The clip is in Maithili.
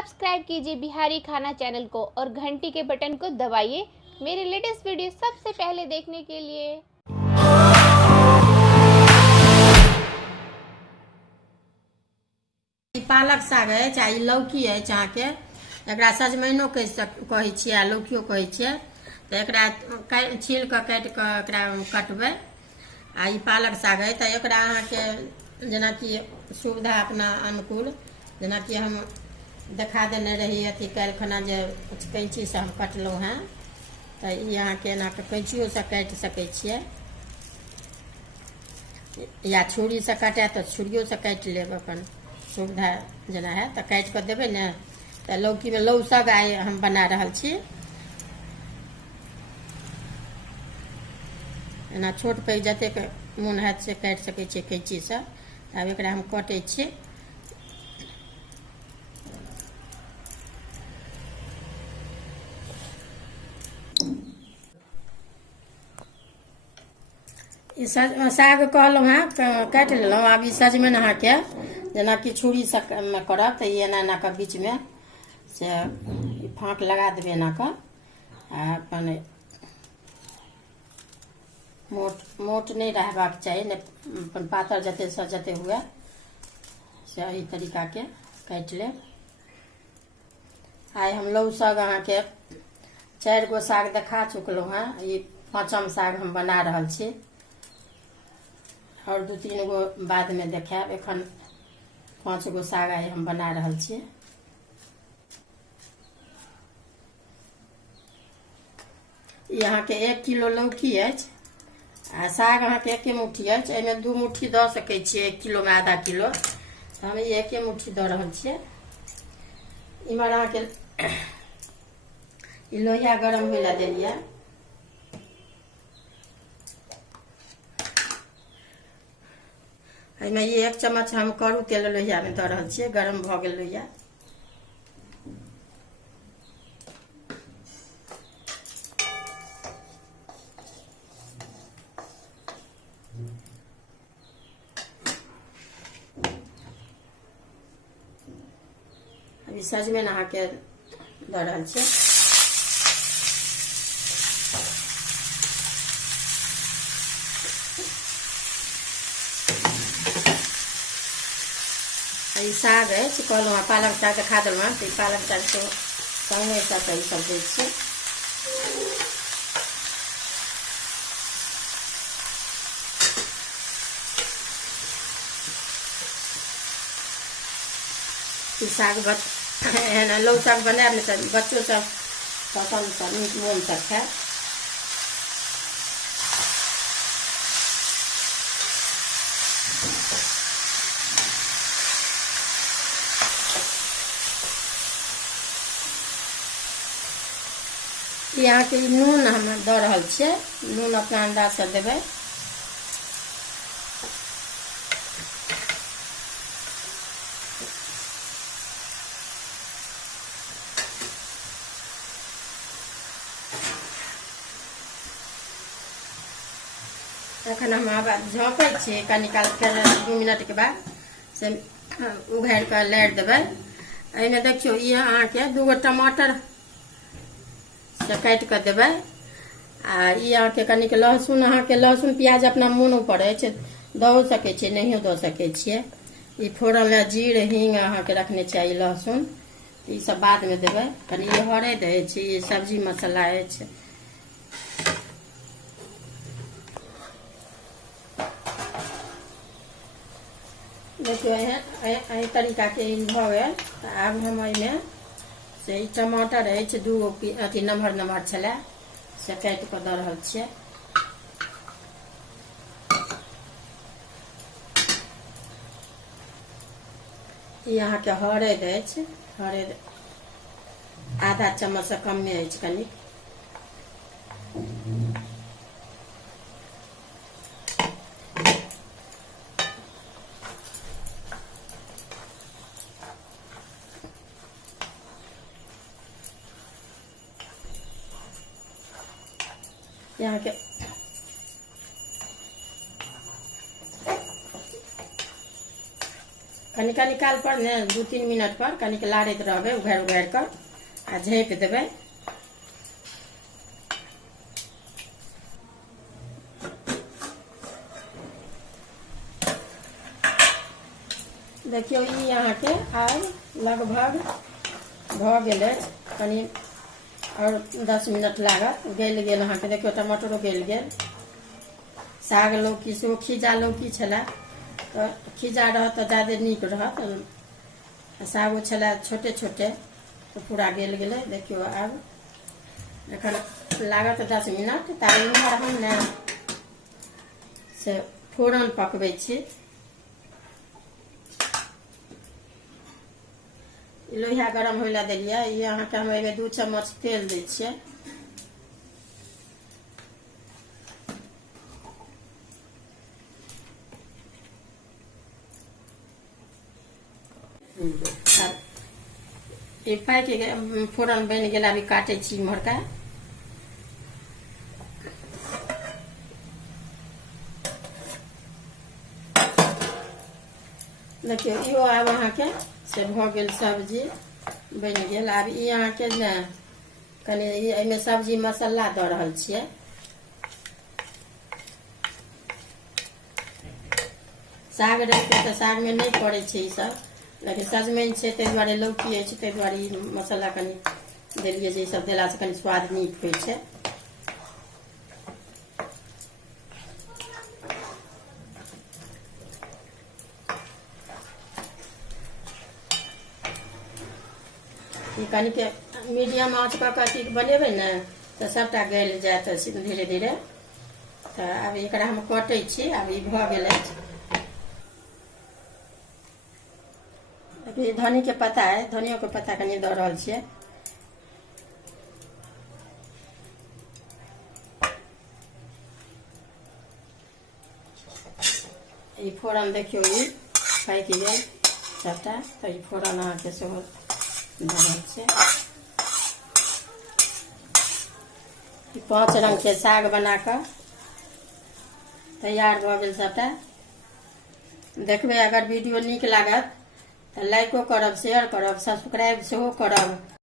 सब्सक्राइब कीजिए बिहारी खाना चैनल को और घंटी के बटन को दबाइए मेरे लेटेस्ट वीडियो सबसे पहले देखने के लिए। पालक साग है चाहे लौकी है अहाँके एकरा सजमैनो कहै छियै आ लौकियो कहै छियै। तो एकरा छील कऽ काटि कऽ एकरा कटबै आ ई पालक साग है तो एकरा अहाँके जेनाकि सुविधा अपना अनुकूल जेनाकि हम देखा देने रही अथी काल्हि खना जे कैंची से हम कटलहुँ हैं तो ई अहाँके एना कऽ कैंचियो से काटि सकै छियै या छुरी से काटे तो छुरियो से काटि लेब अपन सुविधा जेना है तो काटि कऽ देबै ने। तो लौकी में लौ साग आइ हम बना रहल छी। एना छोट पैघ जतेक मोन हैत से काटि सकै छियै कैंची से। आब एकरा हम कटै छी। ई साग कहलहुँ हैं काटि लेलहुँ। आब ई सजमनि अहाँके जेनाकि छुरी से करब तो ये एना कऽ बीच में से फाँक लगा देबै एना कऽ आ अपन मोट नहीं रहबाक चाही ने अपन पातर जते से जते हुए से एही तरीका के काटि लेब। आइ हम लौ साग अहाँके 4 गो साग देखा चुकलहुँ हैं। ई 5म साग हम बना रहल छी और 2-3 गो बाद में देखायब। एखन 5 गो साग आइ हम बना रहल छी। ई अहाँके 1 किलो लौकी अछि आ साग अहाँके 1 मुट्ठी अछि। एहिमे 2 मुट्ठी दऽ सकै छियै। 1 किलो में आधा किलो तो हम 1 मुट्ठी दऽ रहल छियै। इमहर अहाँके ई लोहिया गरम होइ लए देलियै। एहिमे ई 1 चम्मच हम करू तेल लोहिया में दऽ रहल छियै। गरम भऽ गेल लोहिया। अभी सजमनि अहाँके दऽ रहल छियै। ई साग अछि कहलहुँ हैं पालक साग देखा देलहुँ हैं तो ई पालक साग को संगे साथ ई सब दै छियै। ई साग एहन लौ साग बनायब ने तो बच्चों सब पसंद से नीक मोन से खाय। यहाँ के नून हम दऽ रहल छियै। नून अपना अंदाज से देबै। एखन हम झाँपै छियै कनि काल फेर 2 मिनट के बाद से उघारि कऽ लारि देबै। एहिमे देखियौ ई अहाँके 2 गो टमाटर से काटि कऽ देबै आ ई अहाँके कनिक लहसुन अहाँके लहसुन प्याज अपना मोन ऊपर अछि दऽ सकै छियै नहियो दऽ सकै छियै। ई फोड़न लए जीर हींग अहाँके रखने छियै। लहसुन ई सब बाद में देबै। कनि ई हरैद अछि ई सब्जी मसाला अछि। देखियो एही तरीका के ई भऽ गेल। आब हम एहिमे से ई टमाटर अछि 2 गो अथी नमहर छलै से काटि कऽ दऽ रहल छियै। ई अहाँके हरैद अछि। हरैद आधा चम्मच से कमे अछि कनि। यहाँ के कनिका निकाल पर ने 2-3 मिनट पर कनिक लारैत रहबै उघारि उघारि कऽ आ झाँपि देबै। देखियौ ई अहाँके आब लगभग भऽ गेल अछि, कनि और 10 मिनट लागत। गल गेल अहाँके, देखियौ टमाटरो गल गेल। साग लौकी सेहो खिजा लौकी छलै तऽ खिजा रहत तऽ ज्यादे नीक रहत, सागो छलै छोटे छोटे तऽ पूरा गल गेलै। देखियौ आब एखन लागत 10 मिनट। ताबे इम्हर हम ने से फोरन पकबै छी। लोहिया गरम होइ लए देलियै। ई अहाँके हम एहिमे 2 चम्मच तेल दै छियै। ई पाकि फोरन बनि गेल। अभी काटै छी इम्हरका। देखियौ इहो आब अहाँके से भऽ गेल, सब्जी बनि गेल। आब ई अहाँके ने कनि एहिमे सब्जी मसाला दऽ रहल छियै। साग रहितै तऽ सागमे नहि पड़ै छै ईसभ, लेकिन सजमनि छै ताहि दुआरे, लौकी अछि ताहि दुआरे ई मसाला कनि देलियै जे ईसभ देलासँ कनि स्वाद नीक होइ छै। ई कनिके मीडियम आँच पर कऽ बनेबै ने तऽ सभटा गलि जायत धीरे धीरे। तऽ आब एकरा हम कटै छी। आब ई भऽ गेल अछि। अभी धन्नीके पत्ता है, धनियोके पत्ता कनि दऽ रहल छियै। ई फोरन देखियौ ई पाकि गेल सभटा, तऽ ई फोरन अहाँके सेहो दऽ रहल छियै। 5 रंगके साग बना कऽ तैयार भऽ गेल सभटा। देखबै अगर वीडियो नीक लागत तऽ लाइको करब, शेयर करब, सब्सक्राइब सेहो करब।